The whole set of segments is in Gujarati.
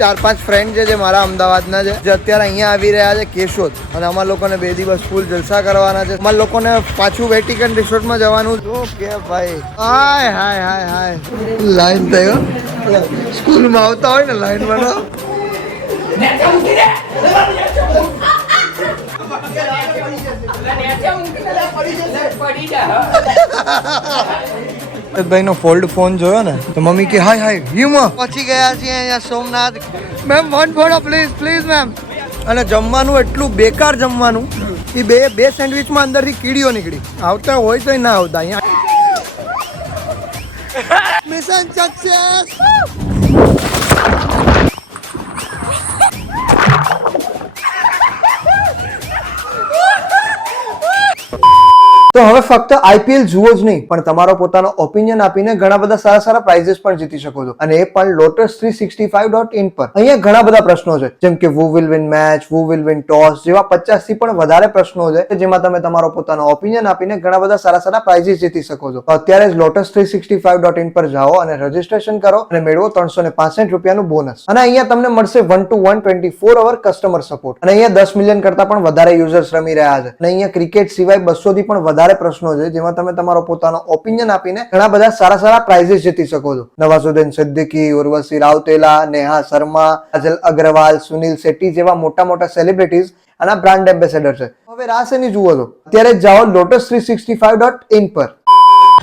4-5 ફ્રેન્ડ છે જે મારા અમદાવાદના છે જે અત્યારે અહીંયા આવી રહ્યા છે કેશોદ, અને અમારા લોકોને 2 દિવસ ફૂલ જલસા કરવાના છે. અમારા લોકોને પાછું વેટિકન રિસોર્ટમાં જવાનું. ઓકે ભાઈ, હાય હાય હાય હાય, લાઈન થયો. સ્કૂલમાં આવતા હોય ને લાઈન બનાવો. ભાઈ નો ફોલ્ડ ફોન જોયો ને તો મમ્મી કે હાય હાય યુમાં પહોંચી ગયા છીએ અહીંયા Somnath. Ma'am one photo please please ma'am. અને જમવાનું એટલું બેકાર જમવાનું કે બે સેન્ડવિચમાં અંદરથી કીડીઓ નીકળી. આવતા હોય તો ના આવતા. અહીંયા મિશન સક્સેસ. તો હવે ફક્ત આઈપીએલ જુઓ જ નહીં પણ તમારો પોતાનો ઓપિનિયન આપીને ઘણા બધા સારા સારા પ્રાઇઝીસ પણ જીતી શકો છો, અને એ પણ lotus365.in પર. અહીંયા ઘણા બધા પ્રશ્નો છે જેમ કે who will win match, who will win toss જેવા 50 થી પણ વધારે પ્રશ્નો છે જેમાં તમે તમારો પોતાનો ઓપિનિયન આપીને ઘણા બધા સારા સારા પ્રાઇઝીસ જીતી શકો છો. તો અત્યારે જ lotus365.in પર જાઓ અને રજીસ્ટ્રેશન કરો અને મેળવો 365 રૂપિયાનું બોનસ. અને અહીંયા તમને મળશે 1 to 1 24 અવર કસ્ટમર સપોર્ટ. અને અહીંયા 10 મિલિયન કરતા પણ વધારે યુઝર્સ રમી રહ્યા છે. અને અહીંયા ક્રિકેટ સિવાય 200 થી પણ વધારે પ્રશ્નો છે જેમાં તમે તમારો પોતાનો ઓપિનિયન આપીને ઘણા બધા સારા સારા પ્રાઇઝીસ જીતી શકો છો. નવાઝુદ્દીન સિદ્દીકી, ઉર્વશી રાઉતેલા, નેહા શર્મા, કાજલ અગ્રવાલ, સુનિલ શેટ્ટી જેવા મોટા મોટા સેલિબ્રિટીઝ આના બ્રાન્ડ એમ્બેસેડર છે. હવે રાસ એની જુઓ છો અત્યારે જાઓ lotus365.in પર.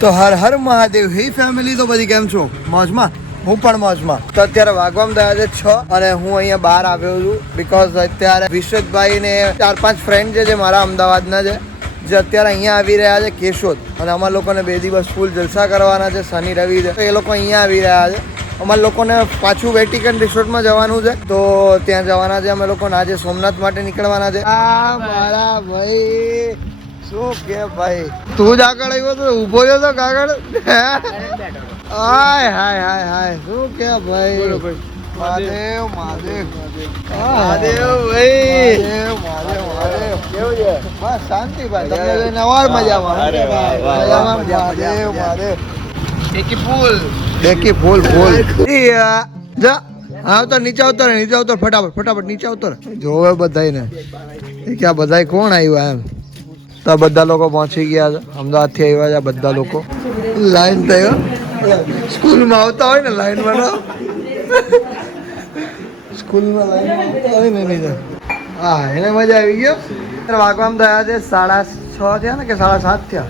તો હર હર મહાદેવ. હે ફેમિલી, તો બધી કેમ છો? મોજમાં? હું પણ મોજમાં. તો અત્યારે વાગવામાં થયા છે 6 અને હું અહીંયા બહાર આવ્યો છું બીકોઝ અત્યારે વિશ્વતભાઈ ને 4-5 ફ્રેન્ડ છે જે મારા અમદાવાદના છે જે અત્યારે અહીંયા આવી રહ્યા છે કેશોદ, અને અમારા લોકોને 2 દિવસ ફૂલ જલસા કરવાના છે. શનિ રવિ છે તો એ લોકો અહીંયા આવી રહ્યા છે. અમારા લોકોને પાછું વેટિકન રિસોર્ટમાં જવાનું છે તો ત્યાં જવાના છે. અમે લોકોને આજે સોમનાથ માટે નીકળવાના છે. આ મારા ભાઈ શું કે ભાઈ, તું જ આગળ આવ્યો તો ઊભો રહ્યો તો કાગળ. હાય હાય હાય હાય, શું કે ભાઈ. મહાદેવ મહાદેવ મહાદેવ ભાઈ, મહાદેવ મહાદેવ. કેવું છે? બસ શાંતિ ભાઈ, તમને જોઈને અવાર મજામાં. મહાદેવ મહાદેવ. ડેકી ફૂલ ફૂલ. જા આવતો નીચે આવતો રે, નીચે આવતો ફટાફટ ફટાફટ નીચે આવતો રે. જોવે બધાને કે આ બધા કોણ આવ્યા એમ. તો બધા લોકો પહોંચી ગયા છે, અમદાવાદથી આવ્યા છે બધા લોકો. લાઈન થયો. સ્કૂલમાં આવતા હોય ને લાઈન બનાવો. સ્કૂલમાં લાઈન આવતા હોય ને નહીં. હા, એને મજા આવી ગયો. વાગવામાં થયા છે 6:30 થયા ને કે 7:30 થયા?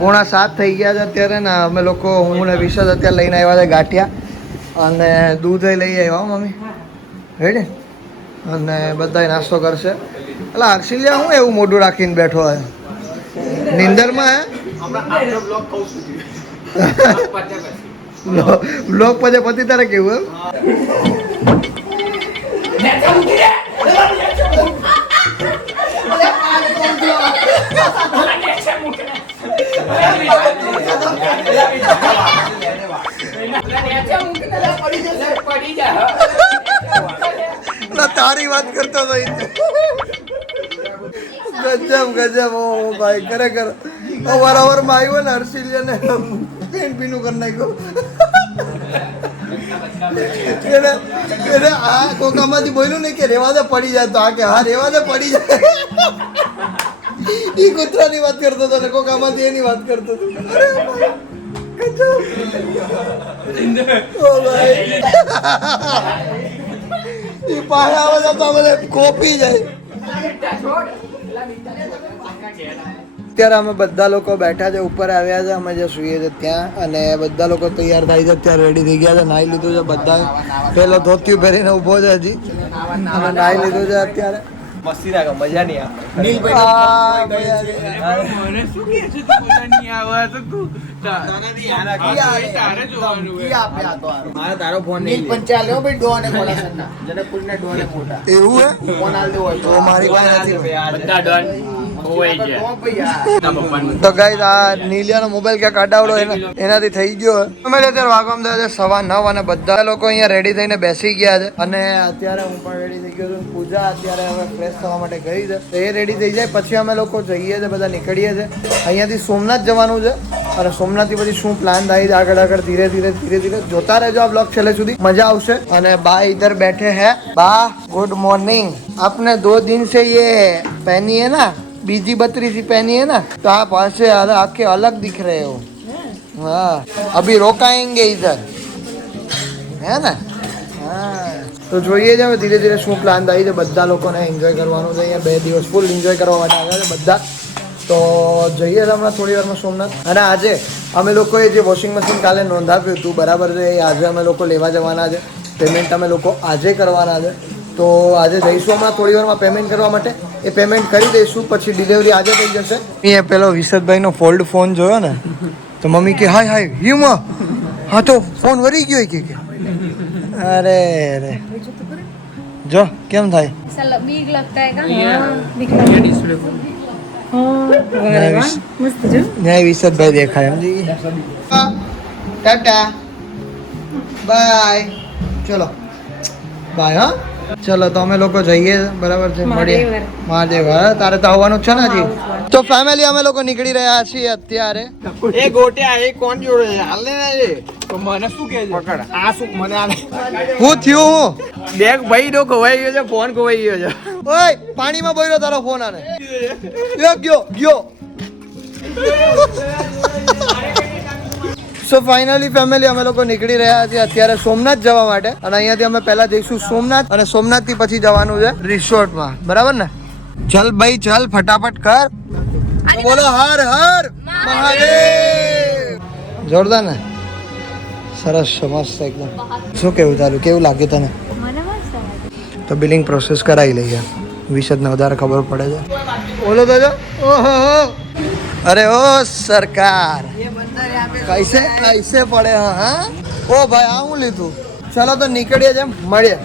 6:45 થઈ ગયા છે અત્યારે ને. અમે લોકો, હું ને વિશદ અત્યારે લઈને આવ્યા છે ગાંઠિયા અને દૂધ લઈ આવ્યા મમ્મી. રેડી? અને બધા નાસ્તો કરશે. એટલે હર્ષિલિયા હું એવું મોઢું રાખીને બેઠો હોય નિંદરમાં? બ્લોક પછી પતિ તારે કેવું એમ? તારી વાત કરતો હતો. ગજબ ગજબ. ઓ ભાઈ ખરેખર અવારમાં આવ્યો ને હર્ષિલિયાને પેન પીનું કરી નાખ્યું. એને આ કોકામાંથી બોલ્યું ને કે રેવા દે પડી જાય, તો આ કે હા રેવા દે પડી જાય. એ કૂતરાની વાત કરતો હતો ને કોકામાંથી એની વાત કરતો હતો. ઓ ભાઈ, એ પાસે આવે તો બધે કોપી જાય. અત્યારે અમે બધા લોકો બેઠા છે, ઉપર આવ્યા છે, અમે જે સુઈએ છે ત્યાં, અને બધા લોકો તૈયાર થાય છે અત્યારે, રેડી થઈ ગયા છે, નાહી લીધું છે બધા. પેલો ધોતિયું પહેરીને ઊભો છે હજી, અને નાહી લીધું છે અત્યારે. મસ્તી રાખો, મજા નહીં આવે. તારો ફોન નહીં. એવું હે? મારી પાસે ખોવાઈ ગયા. તો ગાઈસ આ નીલિયાનો મોબાઈલ ક્યાં કાઢાવડો એનાથી થઈ ગયો અમે અત્યારે વાગવામાં થયા છે 9:15 અને બધા લોકો અહીંયા રેડી થઈને બેસી ગયા છે અને અત્યારે હું પણ રેડી થઈ ગયો છું. પૂજા અત્યારે હવે ફ્રેશ થવા માટે ગઈ છે તો એ રેડી થઈ જાય પછી અમે લોકો જઈએ છીએ બધા નીકળીએ છીએ અહીંયાથી સોમનાથ જવાનું છે અને સોમનાથ થી પછી શું પ્લાન થાય છે આગળ આગળ ધીરે ધીરે જોતા રહેજો આ બ્લોગ છેલ્લે સુધી મજા આવશે અને બા इधर बैठे हैं बा गुड मॉर्निंग आपने 2 दिन से ये पहनी है ना बीजी बत्ती सी पहनी है ना तो आप ऐसे आपके अलग दिख रहे हो हाँ अभी रोकाएंगे इधर है ना हाँ તો જોઈએ જ હવે ધીરે ધીરે શું પ્લાન થાય છે બધા લોકોને એન્જોય કરવાનું છે અહીંયા 2 દિવસ ફૂલ એન્જોય કરવા માટે આવ્યા છે બધા તો જઈએ હમણાં થોડી વારમાં સોમનાથ અને આજે અમે લોકોએ જે વોશિંગ મશીન કાલે નોંધાવ્યું હતું બરાબર છે એ આજે અમે લોકો લેવા જવાના છે પેમેન્ટ અમે લોકો આજે કરવાના છે તો આજે જઈશું હમણાં થોડી વારમાં પેમેન્ટ કરવા માટે એ પેમેન્ટ કરી દઈશું પછી ડિલિવરી આજે થઈ જશે એ પેલો વિશદભાઈનો ફોલ્ડ ફોન જોયો ને તો મમ્મી કે હાય હાય યુમાં હા તો ફોન વરી ગયો કે અરે અરે જો કેમ થાય साला बीक लगता है का हाँ बीक लगता है डिस्प्ले हाँ अरे वाह मस्त जो नहीं विशदભાઈ દેખાય સમજી ટાટા બાય ચલો બાય હા ચલો તો અમે લોકો જઈએ બરાબર છે મળીએ મહાદેવ તારે તો આવવાનું છે ને હજી તો ફેમિલી અમે લોકો નીકળી રહ્યા છીએ અત્યારે એ ગોટ્યા એ કોણ જોડે છે? હાલ ને એ તો મને શું કહે છે પકડ આ શું મને આ હું થયું બેગ ભાઈ નો ખોવાઈ ગયો છે ફોન ખોવાઈ ગયો છે ઓય પાણીમાં બોયરો તારો ફોન આને ગયો સો ફાઇનલી ફેમિલી અમે લોકો નીકળી રહ્યા છીએ અત્યારે સોમનાથ જવા માટે અને અહીંયાથી અમે પહેલા જઈશું સોમનાથ અને સોમનાથ થી પછી જવાનું છે રિસોર્ટમાં બરાબર ને ચલ ભાઈ ચલ ફટાફટ કર તો બોલો હર હર મહાદેવ જોરદાર ને સરસ છે મસ્ત એકદમ શું કેવું તારું કેવું લાગ્યું તને મને મસ્ત લાગે તો બિલિંગ પ્રોસેસ કરાવી લઈએ વિશદને વધારે ખબર પડે છે બોલો દાદા ઓહો અરે ઓ સરકાર कैसे कैसे पड़े हाँ ओ भाई आऊं લીધું ચલો તો નીકળીએ જેમ મળીએ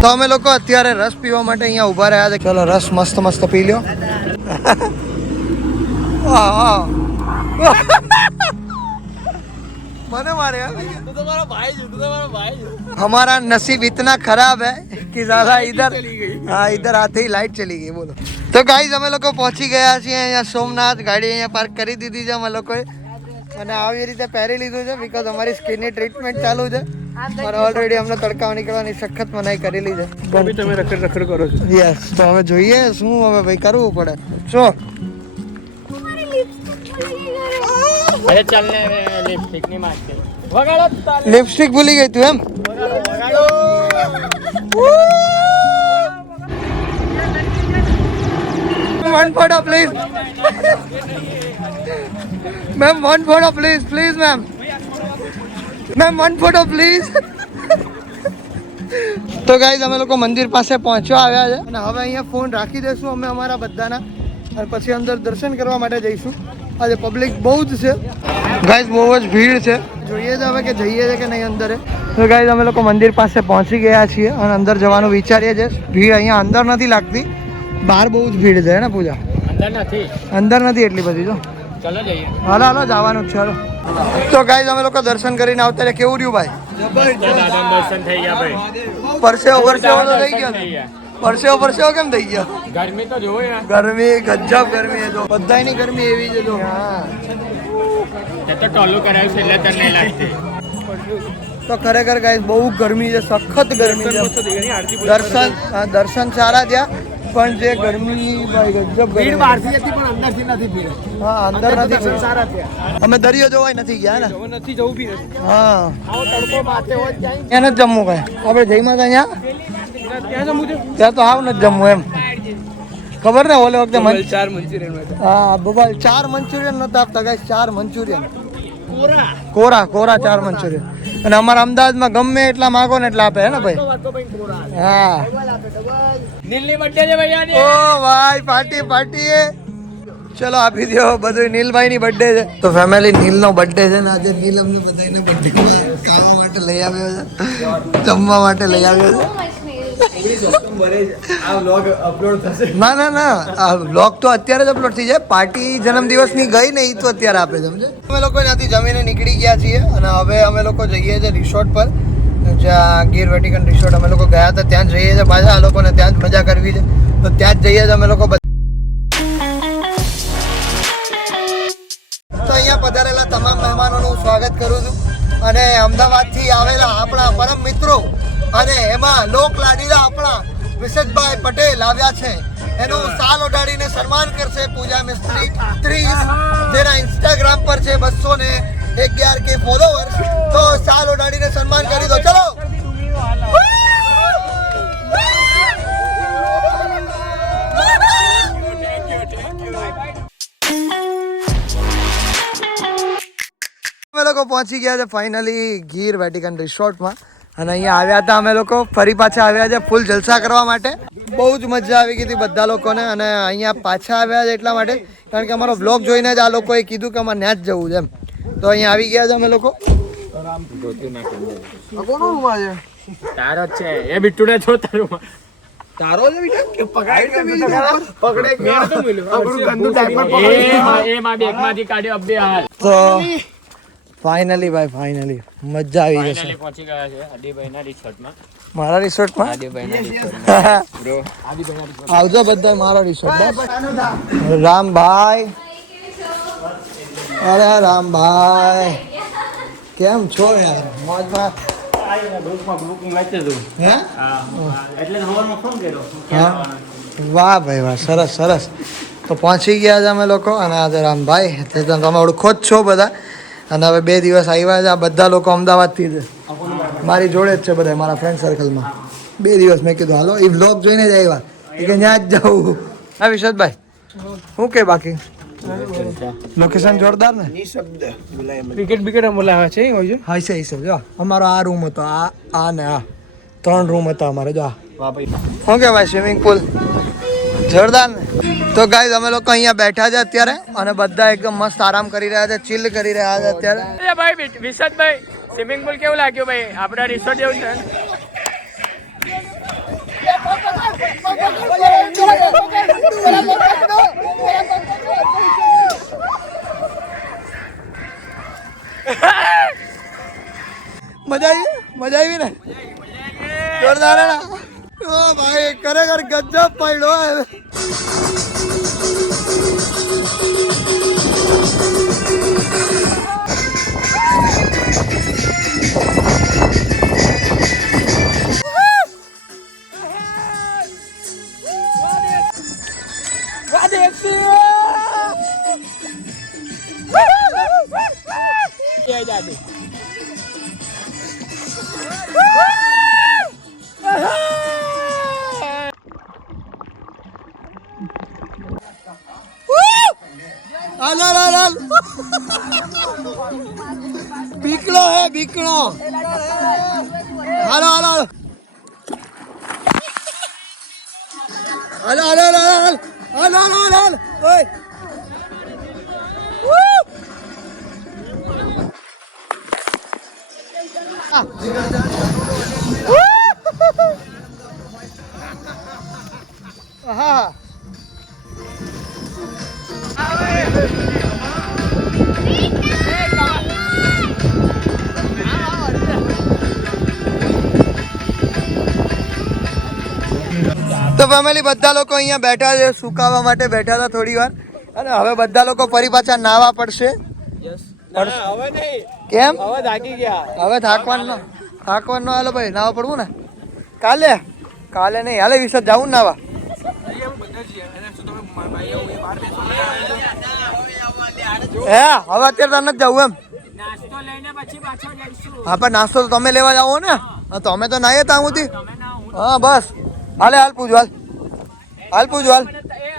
તો અમે લોકો અત્યારે રસ પીવા માટે અહીંયા ઊભા રહ્યા છે ચલો રસ મસ્ત મસ્ત પી લ્યો मैंने मारे તું તો મારો ભાઈ છે તું તો મારો ભાઈ છે हमारा नसीब इतना खराब है कि ज्यादा इधर हाँ इधर आते ही लाइट चली गई बोलो तो गाइस અમે લોકો પહોંચી ગયા છીએ અહીંયા સોમનાથ ગાડી અહીંયા પાર્ક કરી દીધી છે અમે લોકોએ અને આવી રીતે પહેરી લીધું છે બીકોઝ અમારી સ્કિનની ટ્રીટમેન્ટ ચાલુ છે અને ઓલરેડી અમને તડકામાં નીકળવાની સખત મનાઈ કરેલી છે તમે રખડ કરો છો યસ તો હવે જોઈએ શું હવે ભાઈ કરવું પડે શું અરે ચાલ ને લિપસ્ટિક ની મારતે વગાડો તાલ લિપસ્ટિક ભૂલી ગઈ તું એમ વગાડો one photo please ma'am one photo please ma'am one photo please તો ગાઈઝ અમે લોકો મંદિર પાસે પહોંચવા આવ્યા છે અને હવે અહીંયા ફોન રાખી દઈશું અમે અમારા બધાના અને પછી અંદર દર્શન કરવા માટે જઈશું આજે પબ્લિક બહુ જ છે ગાઈઝ બહુ જ ભીડ છે જોઈએ છે હવે કે જઈએ છે કે નહીં અંદર તો ગાઈઝ અમે લોકો મંદિર પાસે પહોંચી ગયા છીએ અને અંદર જવાનું વિચારીએ છીએ ભીડ અહીંયા અંદર નથી લાગતી બહાર બહુ જ ભીડ છે ને પૂજા અંદર નથી એટલી બધી તો ચલો જઈએ હાલો હાલો જવાનું છે હાલો તો ગાઈઝ અમે લોકો દર્શન કરીને આવતા રહ્યા કેવું રહ્યું ભાઈ દર્શન થઈ ગયા ભાઈ પરસેવો તો થઈ ગયો ને પરસેવો કેમ થઈ ગયો ગરમી તો જોવો યાર ગરમી ગજબ ગરમી છે જો બધાયની ગરમી એવી છે જો તે તો ટોલું કરાવ્યું છે એટલે તને નહીં લાગતી તો ખરેખર ગાઈઝ બહુ ગરમી છે સખત ગરમી છે દર્શન સારા થયા પણ જે ગરમી ભાઈ ગજબ ગરમી બહારથી હતી પણ અંદરથી નથી ભીડ હા અંદર નથી ગઈ. સારા થયા અમે દરિયો જોવાય નથી ગયા ને નથી જવું બી નથી હા આવો તડકો માથે હોય જાય એને જ જમવું કઈ આપણે જઈ માતા અહીંયા ત્યાં જમવું છે ત્યાં તો હાવ નથી જમવું એમ ખબર ને ઓલે વખતે ચાર મંચુરિયન હા બબાલ 4 મંચુરિયન નતા આપતા ગાઈસ 4 મંચુરિયન કોરા કોરા 4 મંચુરિયન અને અમારા અમદાવાદમાં ગમે એટલા માંગો ને એટલા આપે હે ને ભાઈ હા દિલ્હી બર્થડે છે ભૈયા ઓ ભાઈ પાર્ટી ચલો આપી દો બધું નીલભાઈ ની બર્થડે છે તો ફેમિલી નીલ નો બર્થડે છે ને આજે નીલ અમને બધાને બર્થડે ખાવા માટે લઈ આવ્યો છે જમવા માટે લઈ આવ્યો છે ના આ વ્લોગ તો અત્યારે જ અપલોડ થઈ જાય પાર્ટી જન્મદિવસની ગઈ ને એ તો અત્યારે આપે સમજે અમે લોકો ત્યાંથી જમીને નીકળી ગયા છીએ અને હવે અમે લોકો જઈએ છીએ રિસોર્ટ પર જ્યાં ગીર વેટિકન રિસોર્ટ અમે લોકો ગયા હતા ત્યાં જઈએ છીએ પાછા આ લોકોને ત્યાં જ મજા કરવી છે તો ત્યાં જ જઈએ છીએ અમે લોકો તો અહીંયા પધારેલા તમામ મહેમાનોનું સ્વાગત કરું છું અને અમદાવાદથી આવેલા આપણા પરમ મિત્રો અને એમાં લોક લાડીલા આપણા વિશેષભાઈ પટેલ આવ્યા છે એનું સાલ ઓઢાડીને સન્માન કરશે પૂજા મિસ્ત્રી 30 જેના ઇન્સ્ટાગ્રામ પર છે 211K ફોલોવર્સ તો સાલ ઓઢાડીને સન્માન કરી દો ચલો અમે લોકો પહોંચી ગયા છે ફાઇનલી ગીર વેટિકન રિસોર્ટમાં અને અહીંયા આવ્યા હતા અમે લોકો ફરી પાછા આવ્યા છે ફૂલ જલસા કરવા માટે બહુ જ મજા આવી ગઈ હતી બધા લોકોને અને અહીંયા પાછા આવ્યા છે એટલા માટે કારણ કે અમારો બ્લોગ જોઈને જ આ લોકોએ કીધું કે અમારે ત્યાં જ જવું છે એમ તો અહીંયા આવી ગયા છે અમે લોકો તારો છે એ બિટ્ટુને જો તારો તારો છે બીટા પકડે મેં તો મળ્યો ગંદુ ડાયપર એ માં બેગમાંથી કાઢ્યો અબે હાલ તો ફાઇનલી ભાઈ ફાઇનલી મજા આવી જશે પહોંચી ગયા છે આદિભાઈના રિસોર્ટમાં મારા રિસોર્ટમાં આદિભાઈના રિસોર્ટમાં બ્રો આદિભાઈના આવજો બધા મારો રિસોર્ટ રામભાઈ અરે રામભાઈ કેમ છો યાર મોજમાં હે હા વાહ ભાઈ વાહ સરસ સરસ તો પહોંચી ગયા છે અમે લોકો અને આજે રામભાઈ તે તમે ઓળખો જ છો બધા અને હવે 2 દિવસ આવ્યા છે આ બધા લોકો અમદાવાદથી છે મારી જોડે જ છે બધા મારા ફ્રેન્ડ સર્કલમાં 2 દિવસ મેં કીધું હાલો એ વ્લોગ જોઈને જ આવ્યા એ કે ત્યાં જ જાઉં હા વિશદભાઈ શું કે બાકી લોકેશન જોરદાર ને ક્રિકેટ બિકેટ બોલાવે છે હોય હા છે જો અમારો આ રૂમ હતો આ ને આ 3 રૂમ હતા અમારે જો શું કે ભાઈ સ્વિમિંગ પુલ જોરદાર ને તો ગાઈઝ અમે લોકો અહીંયા બેઠા છે અત્યારે અને બધા એકદમ મસ્ત આરામ કરી રહ્યા છે ચિલ કરી રહ્યા છે અત્યારે ભાઈ વિશદભાઈ સ્વિમિંગ પુલ કેવું લાગ્યું ભાઈ આપણા રિસોર્ટ જેવું છે મજા આવી ને જોરદાર હે ને ઓ ભાઈ ખરેખર ગજબ પડ્યો बीकड़ो है बीकड़ो hello hello hello hello hello hello ओए हाँ તો ફેમિલી બધા લોકો અહીંયા બેઠા છે સુકાવા માટે બેઠા હતા થોડી વાર અને હવે બધા લોકો ફરી પાછા નાવા પડશે હવે નહીં કેમ હવે થાકી ગયા હવે થાકવાનું હાલો ભાઈ નાવા પડવું ને કાલે નહીં હાલે વિશે જવું ને નાવા હે હવે અત્યારે તને જ જવું એમ હા પણ નાસ્તો તો તમે લેવા જાઓ ને તો અમે તો નાહીએ ત્યાં સુધી હા બસ હાલ પૂછો હાલ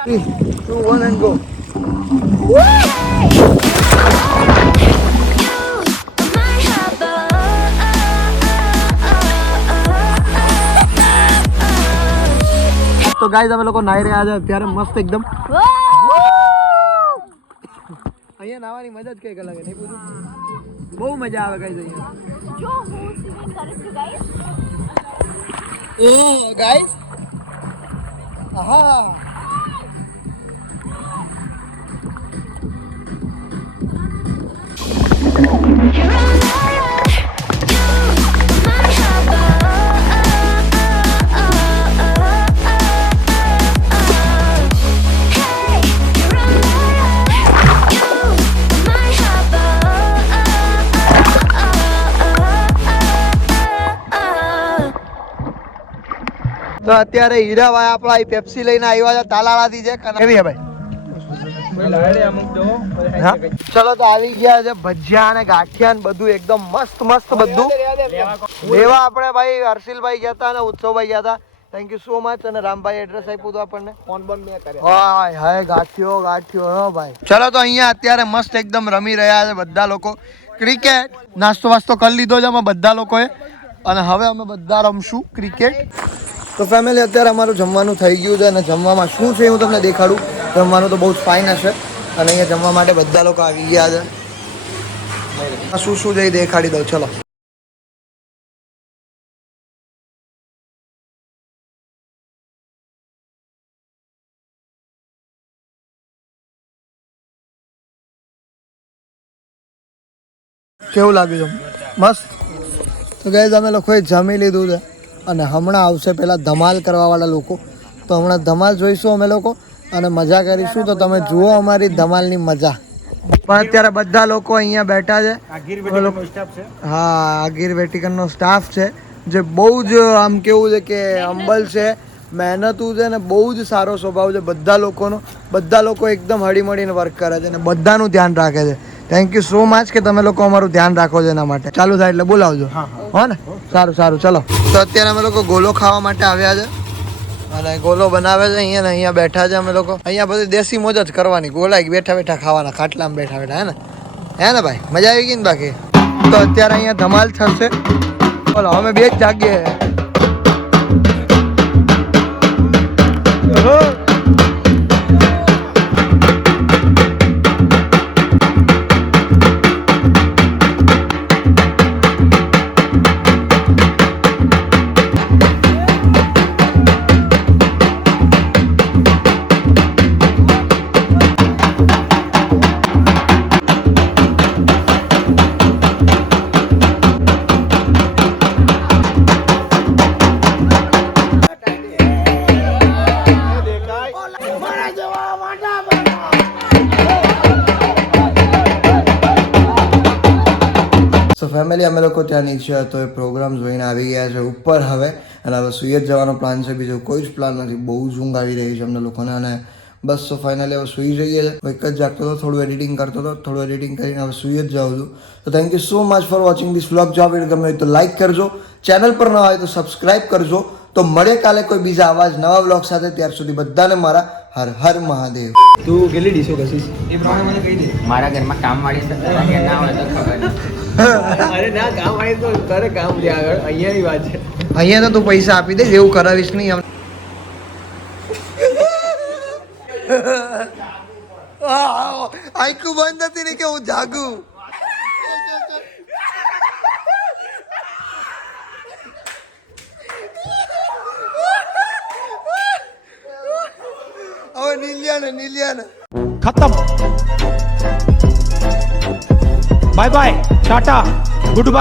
2, 1 and go તો ગાઈઝ અમે લોકો નાહી રહ્યા છે અત્યારે મસ્ત એકદમ અહીંયા નાવાની મજા જ કઈક અલગ નહીં પૂછું બહુ મજા આવે કઈ અહીંયા જો હું સ્વિમિંગ કરીશ છું ગાઈસ ઓ ગાઈસ હા તો અત્યારે હીરાભાઈ આપણા અહીં પેપ્સી લઈને આવ્યા છે તાલાળાથી છે કેવી હે ભાઈ હા ચલો તો આવી ગયા છે ભજીયા અને ગાંઠિયા ને બધું એકદમ મસ્ત મસ્ત બધું લેવા આપણે ભાઈ હર્ષિલભાઈ ગયા હતા અને ઉત્સવભાઈ ગયા હતા થેન્ક યુ સો મચ અને રામભાઈ એડ્રેસ આપ્યું હતું આપણને ફોન બંધ મેં કર્યા હાય હાય ગાંઠિયો ગાંઠિયો હો ભાઈ ચલો તો અહીંયા અત્યારે મસ્ત એકદમ રમી રહ્યા છે બધા લોકો ક્રિકેટ નાસ્તો વાસ્તો કરી લીધો છે અમે બધા લોકોએ અને હવે અમે બધા રમશું ક્રિકેટ તો ફેમિલી અત્યારે અમારું જમવાનું થઈ ગયું છે અને જમવામાં શું છે હું તમને દેખાડું જમવાનું તો બહુ જ ફાઇન હશે અને અહીંયા જમવા માટે બધા લોકો આવી ગયા છે શું શું જઈ દેખાડી દઉં ચલો કેવું લાગ્યું મસ્ત તો ગાઈઝ અમે લોકોએ જમી લીધું છે અને હમણાં આવશે પેલા ધમાલ કરવાવાળા લોકો તો હમણાં ધમાલ જોઈશું અમે લોકો અને મજા કરીશું તો તમે જુઓ અમારી ધમાલની મજા પણ અત્યારે બધા લોકો અહીંયા બેઠા છે હા આગીર વેટિકનનો સ્ટાફ છે જે બહુ જ આમ કેવું છે કે હંબલ છે મહેનતું છે ને બહુ જ સારો સ્વભાવ છે બધા લોકોનો બધા લોકો એકદમ હળીમળીને વર્ક કરે છે અને બધાનું ધ્યાન રાખે છે થેન્ક યુ સો મચ કે તમે લોકો અમારું ધ્યાન રાખો છો એના માટે ચાલુ થાય એટલે બોલાવજો હો ને સારું સારું ચલો તો અત્યારે અમે લોકો ગોલો ખાવા માટે આવ્યા છે અને ગોલો બનાવે છે અહીંયા ને અહીંયા બેઠા છે અમે લોકો અહીંયા બધી દેશી મોજ જ કરવાની ગોલા બેઠા બેઠા ખાવાના ખાટલામાં બેઠા બેઠા હે ને ભાઈ મજા આવી ગઈ ને બાકી તો અત્યારે અહીંયા ધમાલ થશે બોલો અમે બે જ જાગીએ ફેમિલી અમે લોકો ત્યાં નીચે હતો એ પ્રોગ્રામ જોઈને આવી ગયા છે ઉપર હવે અને હવે સુઈ જ જવાનો પ્લાન છે બીજો કોઈ જ પ્લાન નથી બહુ જ ઊંઘ આવી રહી છે અમને લોકોને અને બસ તો ફાઇનલી હવે સુઈ જઈએ છે એક જ જાગતો હતો થોડું એડિટિંગ કરતો હતો થોડું એડિટિંગ કરીને હવે સુઈ જ જાઉં છું તો thank you so much for watching this vlog જો આ વિડીયો ગમે હોય તો લાઇક કરજો ચેનલ પર ન હોય તો સબસ્ક્રાઇબ કરજો તો મળે કાલે કોઈ બીજા આવા જ નવા વ્લોગ સાથે ત્યાર સુધી બધાને મારા હર હર મહાદેવ તું કેટલી ડીશો કશીશ એ પ્રમાણે મને કહી દે મારા ઘરમાં કામ વાળી છે ના હોય તો ખબર અરે ના કામ વાળી તો કરે કામ જે આગળ અહીંયાની વાત છે અહીંયા તો તું પૈસા આપી દે એવું કરાવીશ નહીં આંખું બંધ હતી ને કે હું જાગું હવે નીલિયા ને खत्म bye bye tata good bye.